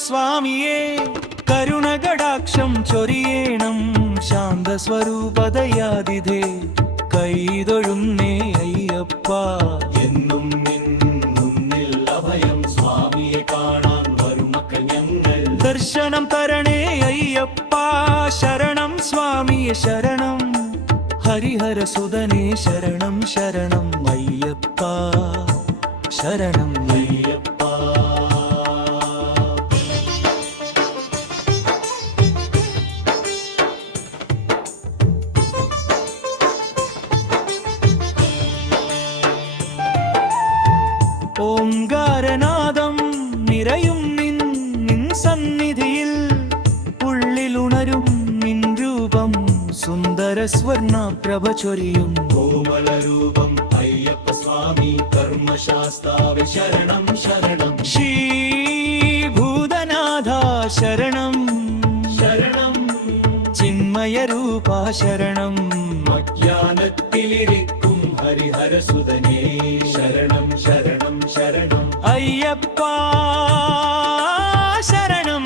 സ്വാമിയേ കരുണകടാക്ഷം ചൊരിയേണം ശാന്തസ്വരൂപദയാതിഥേ കൈതൊഴുന്നേ അയ്യപ്പ എന്നും മുന്നിൽ അഭയം സ്വാമിയെ കാണാൻ വരുമക്കൾ ഞങ്ങൾ ദർശനം തരണേ അയ്യപ്പ ശരണം സ്വാമിയെ ശരണം ഹരിഹര സുതനേ ശരണം ശരണം അയ്യപ്പ ശരണം അയ്യപ്പ ഓംകാരനാദം നിറയും നിൻ സന്നിധിയിൽ ഉള്ളിലുണരും നിൻ രൂപം സുന്ദര സ്വർണ പ്രഭ ചൊരിയും കോമളരൂപം അയ്യപ്പ സ്വാമി കർമ്മശാസ്താവേ ശരണം ശരണം ശ്രീ ഭൂതനാഥ ശരണം ശരണം ചിന്മയ രൂപ ശരണം അജ്ഞാനത്തിലിരിക്കും ഹരിഹരസുതനേ ശരണം ശരണം ശരണം അയ്യപ്പ ശരണം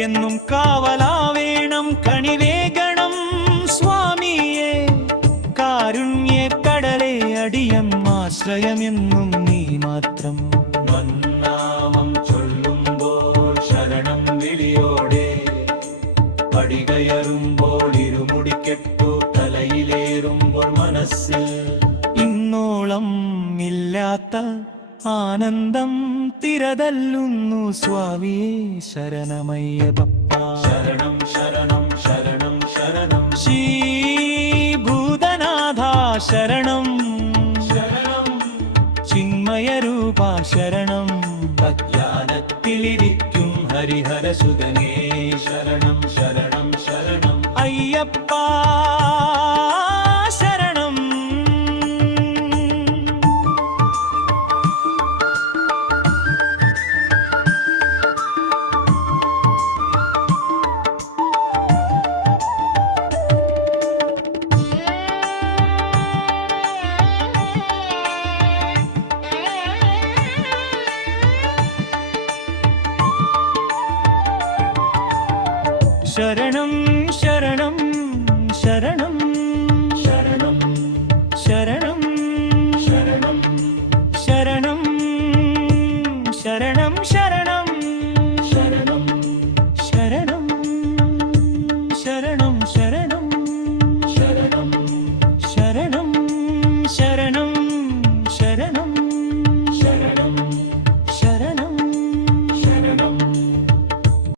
എന്നും കാവലാവേണം കണിവേഗണം സ്വാമിയെ കാരുണ്യക്കടലേ അടിയം ആശ്രയമെന്നും നീ മാത്രം മന്നാമം ചൊല്ലുമ്പോൾ ശരണം വിളിയോടെ പടികയറുമ്പോൾ ഇരുമുടിക്കെട്ടു തലയിലേറുമ്പോൾ മനസ്സിൽ ഇന്നോളം ഇല്ലാത്ത ആനന്ദം തിരതല്ലുന്നു സ്വാമിയേ ശരണമയ്യപ്പ ശരണം ശരണം ശരണം ശരണം ശ്രീ ഭൂതനാഥ ശരണം ശരണം ചിന്മയ രൂപ ശരണം അജ്ഞാനത്തിലിരിക്കും ഹരിഹരസുതനേ ശരണം ശരണം ശരണം അയ്യപ്പ ശരണം ശരണം